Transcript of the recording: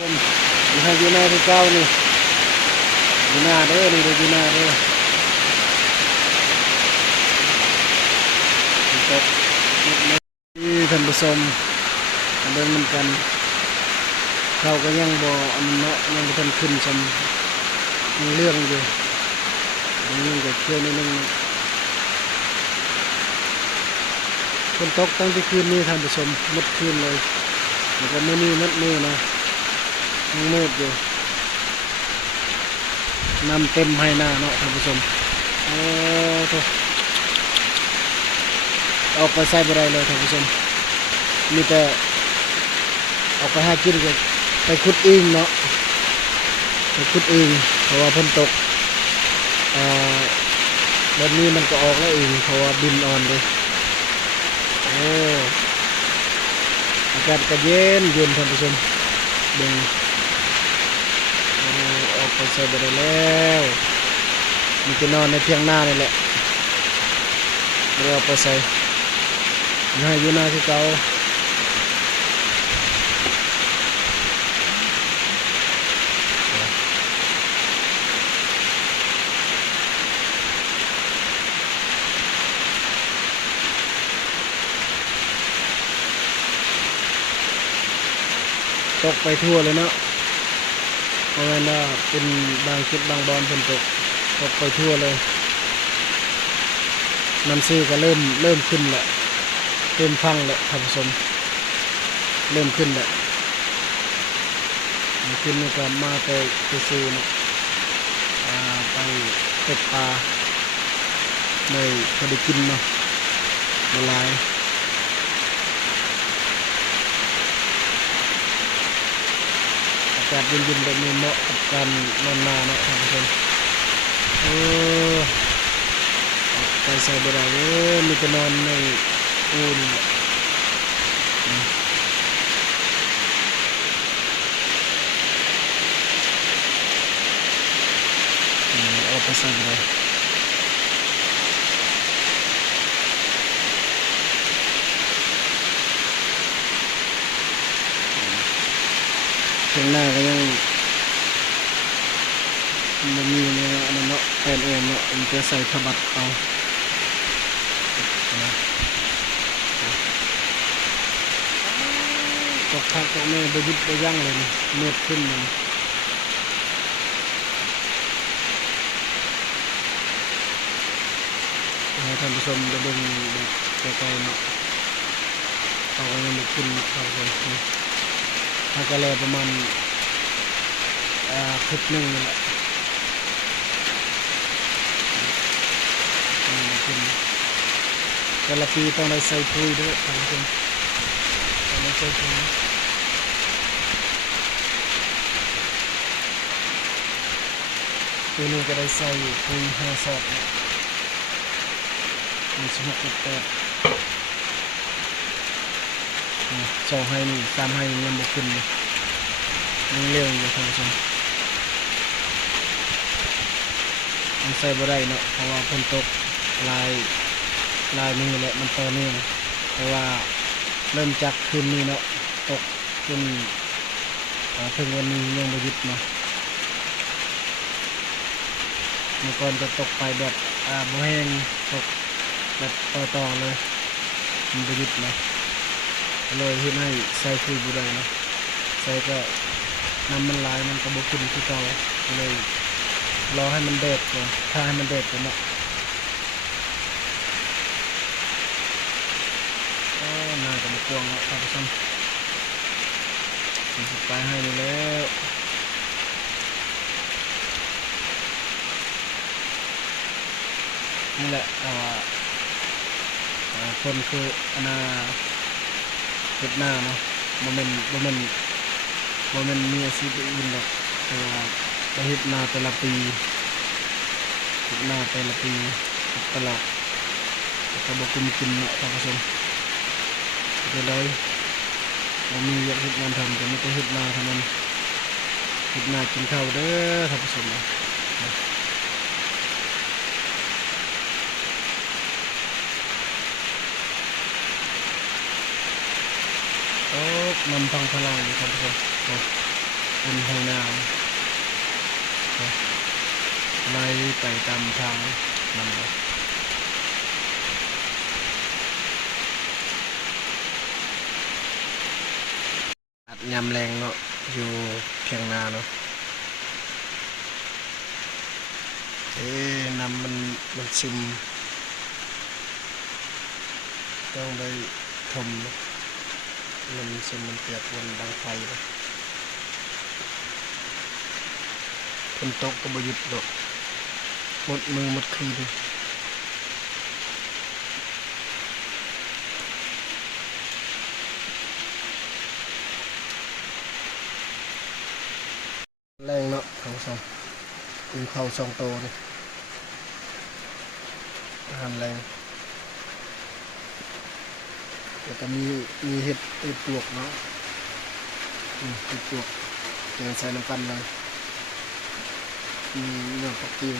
ผมให้อยู่หน้าที่เก้านี่อยู่หน้าเด้อนี่ดูอยู่หน้าเด้อตกที่ท่านผู้ชมเดินมันกันเขาก็ยังบ่อันเนาะยังบ่ทันขึ้นชมยังเรื่องอยู่ยังก็เชื่อนิดนึงฝนตกตั้งแต่คืนนี้ท่านผู้ชมหมดคืนเลยแล้วก็มื้อนี้หมดมื้อนะยังมืดอยู่น้ำเต็มให้หน้าเนาะท่านผู้ชมโธ่ออกไปใส่บ่ได้เลยท่านผู้ชมมีแต่ออกไปหากินกันไปขุดเองเนาะไปขุดเองเพราะว่าฝนตกแบบนี้มันก็ออกแล้วเองเพราะว่าดินอ่อนเลยอากาศก็เย็นเย็นท่านผู้ชมเบิ่งออกไปใส่บ่ได้แล้วมีแต่นอนในเพียงหน้านี่แหละเรือไปใส่ให้อยู่หน้าที่เก่าตกไปทั่วเลยเนาะเพราะว่าเป็นบางจุดบางบอนฝนตกไปทั่วเลยน้ำซีก็เริ่มขึ้นแหละเริ่มพังแหละท่านผู้ชมเริ่มขึ้นแหละขึ้นนี่ก็มาไปซื้อนะไปตกปลาได้พอได้กินเนาะละลายอากาศเย็นๆแบบนี้เหมาะกับการนอนนาเนาะท่านผู้ชมไปใส่บ่ได้มีแต่นอนในอู่นี่ออกไปใส่บ่ได้ข้างหน้าก็ยังมันมีเนี่ยอันนั้นเนาะแอนเอ็มเนาะมันจะใส่ขบัดเอาตกพักตกนี่ไปยึดไปยั่งเลยนี่เม็ดขึ้นมันให้ท่านผู้ชมได้เบิ่งไกลๆเนาะเขาก็ยังไม่ขึ้นเนาะเขาก็ถ้าก็แล้วประมาณคลิปหนึ่งนี่แหละแต่ละปีต้องได้ใส่ปุ๋ยด้วยท่านผู้ชมต้องได้ใส่ปุ๋ยปีนี้ก็ได้ใส่ปุ๋ย5 ซองมี16.82 ให้นี่3 ให้ยังบ่ขึ้นเลยยังเร็วอยู่ท่านผู้ชมมันใส่บ่ได้เนาะเพราะว่าฝนตกลายนี่แหละมันต่อเนื่องเพราะว่าเริ่มจากคืนนี้เนาะตกจนถึงวันนี้ยังบ่หยุดเนาะเมื่อก่อนจะตกไปแบบบ่แห้งตกแบบต่อเลยมันบ่หยุดเนาะเลยเฮ็ดให้ใส่ปุ๋ยบ่ได้เนาะใส่ก็น้ำมันหลายมันก็บ่ขึ้นคือเก่าเลยรอให้มันแดดก่อนถ้าให้มันแดดก่อนเนาะน่าจะบ่กวางเนาะท่านผู้ชมสิไปให้นี่แล้วนี่แหละคนคือเฮ็ดหน้าเนาะบ่แม่นมีอาชีพอื่นหรอกแต่ว่าจะเฮ็ดหน้าแต่ละปีเฮ็ดหน้าแต่ละปีตลอดก็บ่คุ้มกินเนาะท่านผู้ชมก็เลยบ่มีเวียกเฮ็ดงานทำก็มีแต่เฮ็ดหน้าเท่านั้นเฮ็ดหน้ากินข้าวเด้อท่านผู้ชมเนาะนำพังทลายอยู่ท่านผู้ชม เป็นห้องน้ำไหลไปตามทางมันเลยอัดยำแรงเนาะอยู่เพียงนาเนาะน้ำมันซึมต้องได้ทมเนาะมันซึมมันเปียกวันดังไฟเนาะฝนตกก็บ่หยุดเนาะหมดมือหมดคืนแรงเนาะเขาสองคือเขาสองโตนี่อาหารแรงแล้วก็มีเห็ดปลวกเนาะเห็ดปลวกแกงใส่น้ำกันเลยมีเนื้อผักกิ้ว